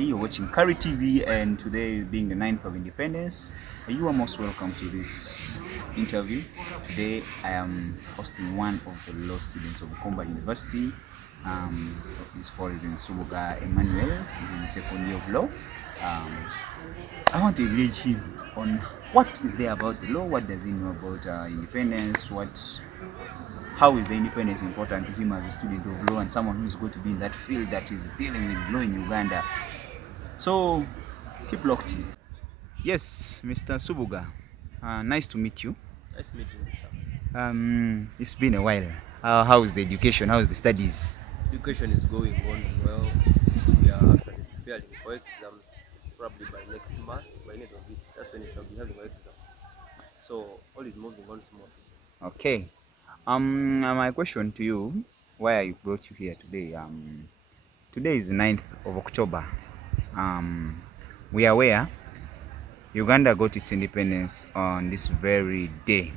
everybody. You're watching Curry TV, and today, being the 9th of Independence, you are most welcome to this interview. Today, I am hosting one of the law students of Uganda University. He's called Subuga Emmanuel. He's in the second year of law. I want to engage him on what is there about the law, what does he know about independence, how is the independence important to him as a student of law and someone who's going to be in that field that is dealing with law in Uganda. So keep locked in. Yes, Mr. Subuga, nice to meet you. Nice meeting you, sir. It's been a while. How is the education? How is the studies? Education is going on well. We are actually preparing for exams probably by next month, by end of it. That's when we shall be having our exams. So all is moving on smoothly. Okay. My question to you, why I brought you here today? Today is the 9th of October. We are aware Uganda got its independence on this very day.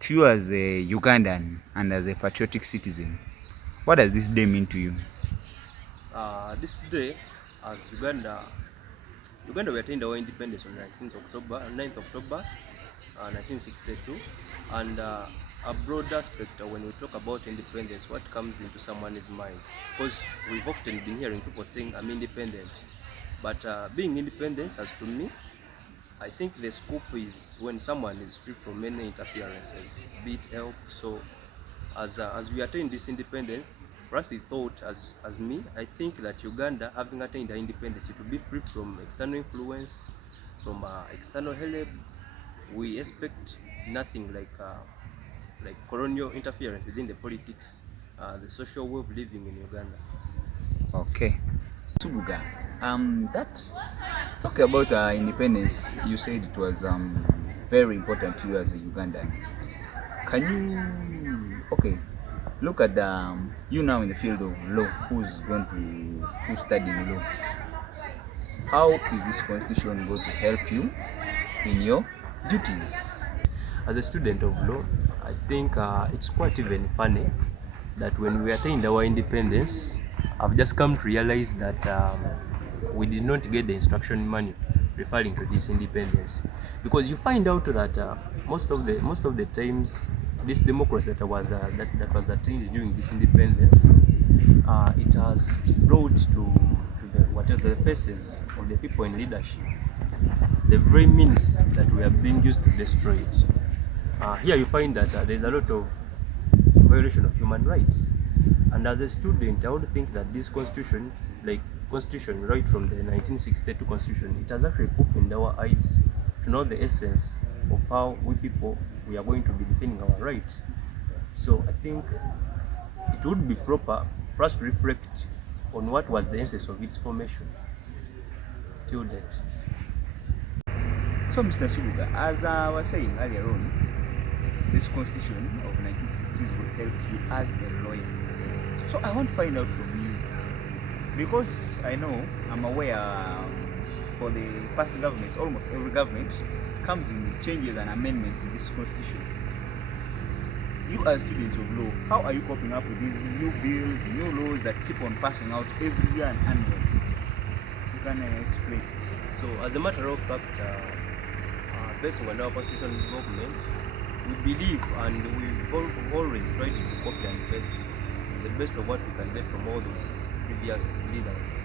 To you as a Ugandan and as a patriotic citizen, what does this day mean to you? This day, as Uganda we attained our independence on 9th October 1962, and a broad aspect when we talk about independence, what comes into someone's mind? Because we've often been hearing people saying, I'm independent. But being independent, as to me, I think the scope is when someone is free from any interferences, be it help. So as we attain this independence, rightly thought as me, I think that Uganda, having attained her independence, it will be free from external influence, from external help. We expect nothing like colonial interference within the politics, the social way of living in Uganda. Okay. Subuga, that talking about independence, you said it was very important to you as a Ugandan. Can you, okay, look at you now in the field of law, who's studying law. How is this constitution going to help you in your duties? As a student of law, I think it's quite even funny that when we attained our independence, I've just come to realize that we did not get the instruction manual referring to this independence, because you find out that most of the times this democracy that was attained during this independence, it has brought to the faces of the people in leadership the very means that we are being used to destroy it. Here you find that there's a lot of violation of human rights, and as a student I would think that this constitution, like constitution right from the 1962 constitution, it has actually opened our eyes to know the essence of how we are going to be defending our rights. So I think it would be proper for us to reflect on what was the essence of its formation till date. So, Mr. Subuga, as I was saying earlier on, this constitution of 1962 will help you as a lawyer. So I want to find out from you, because I know, I'm aware, for the past governments, almost every government comes in with changes and amendments in this constitution. You as students of law, how are you coping up with these new bills, new laws that keep on passing out every year and annually? You can explain. So as a matter of fact, based on our constitutional development, we believe and we've always tried to copy and paste the best of what we can get from all those previous leaders.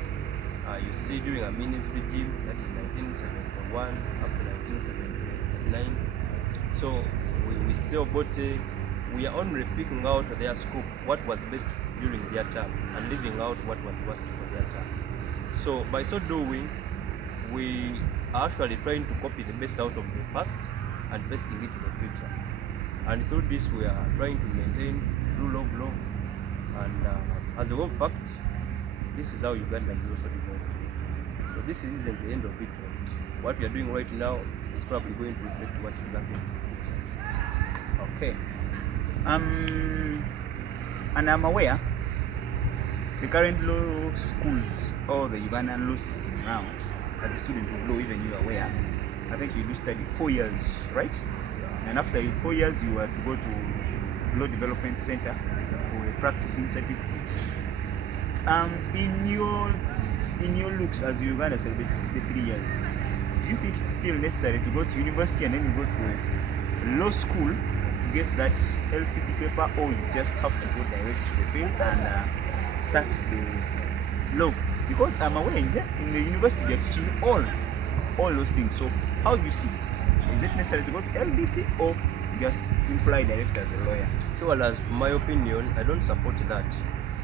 You see, during Amini's regime, that is 1971 up to 1979. So we see about we are only picking out their scope, what was best during their term, and leaving out what was worst for their term. So by so doing, we are actually trying to copy the best out of the past and pasting it to the future. And through this, we are trying to maintain rule of law. And as a matter of fact, this is how Uganda is also developing. So this isn't the end of it. What we are doing right now is probably going to reflect what is happening in the future. Okay. And I'm aware the current law schools or the Ugandan law system now, as a student of law, even you are aware, I think you do study 4 years, right? Yeah. And after 4 years, you are to go to Law Development Center for a practicing certificate. In your in your looks as Uganda celebrates 63 years, do you think it's still necessary to go to university and then you go to law school to get that LCD paper, or you just have to go direct to the field and start the law? Because I'm aware in the university they're teaching all those things. So how do you see this? Is it necessary to go to LBC or just imply direct as a lawyer? Sure, as to my opinion, I don't support that,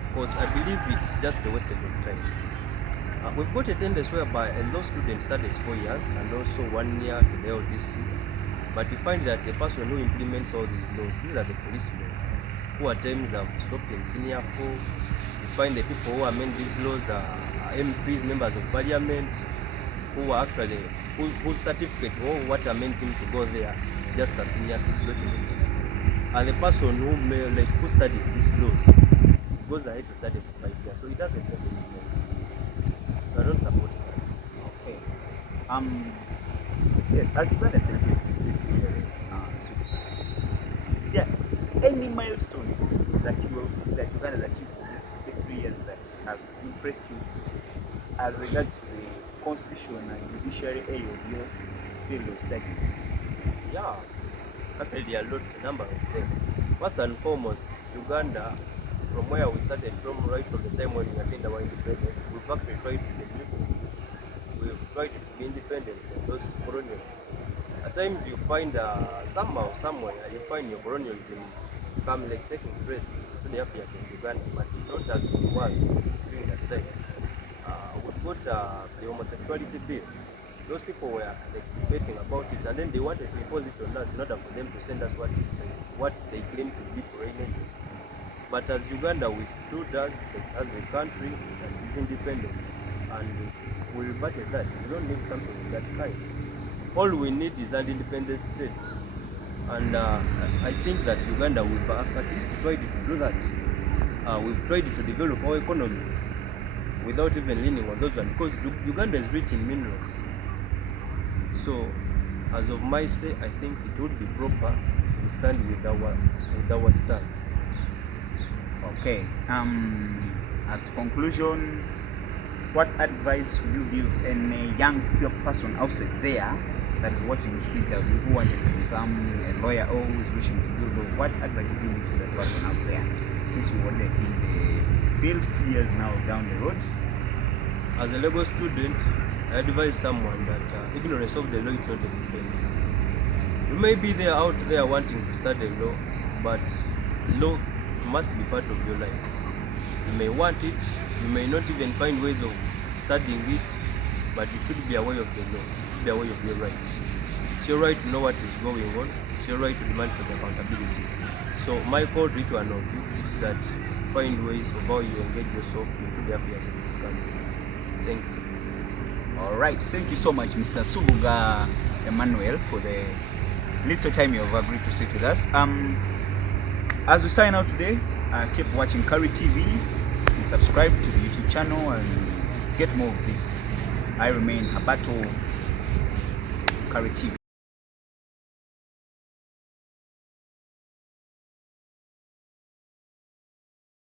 because I believe it's just a waste of time. We've got a tendency whereby a law student studies 4 years and also 1 year to the LDC, but you find that the person who implements all these laws, these are the policemen who at times have stopped in senior force. You find the people who amend these laws are MPs, members of parliament, who are actually, whose certificate or what amends him to go there is just a senior 6 document. And the person who studies these laws goes ahead to study for 5 years, so it doesn't make any sense. So I don't support that. Okay. Yes, as Uganda celebrates 63 years, so is there any milestone that you will see that Uganda achieved in these 63 years that have impressed you as regards to the constitution and judiciary area of your field of studies? Yeah, actually there are lots, a number of them. First and foremost, Uganda, from where we started from, right from the time when we attained our independence, we've actually tried to be new. We've tried to be independent from those colonials. At times you find somehow, somewhere, you find your colonialism come like taking place to the affairs of Uganda, but not as it was during that time. We've got the homosexuality bill. Those people were like debating about it, and then they wanted to impose it on us in order for them to send us what they claim to be foreign aid. But as Uganda, we stood as a country that is independent, and we rebutted that. We don't need something of that kind. All we need is an independent state. And I think that Uganda, we've at least tried to do that. We've tried to develop our economies without even leaning on those ones, because Uganda is rich in minerals. So, as of my say, I think it would be proper to stand with our stand. Okay. As to conclusion, what advice would you give any young person outside there that is watching this interview who wanted to become a lawyer or who is wishing to do law? What advice would you give to that person out there, since you already in the field 2 years now down the road? As a legal student, I advise someone that ignorance of the law is not a defense. You may be there out there wanting to study law, but law must be part of your life. You may want it, you may not even find ways of studying it, but you should be aware of the law. You should be aware of your rights. It's your right to know what is going on. It's your right to demand for the accountability. So my call to each one of you is that find ways of how you engage yourself into the affairs of this country. Thank you. All right, thank you so much, Mr. Subuga Emmanuel, for the little time you have agreed to sit with us. As we sign out today, keep watching Curry TV and subscribe to the YouTube channel and get more of this. I remain Habato, Curry TV.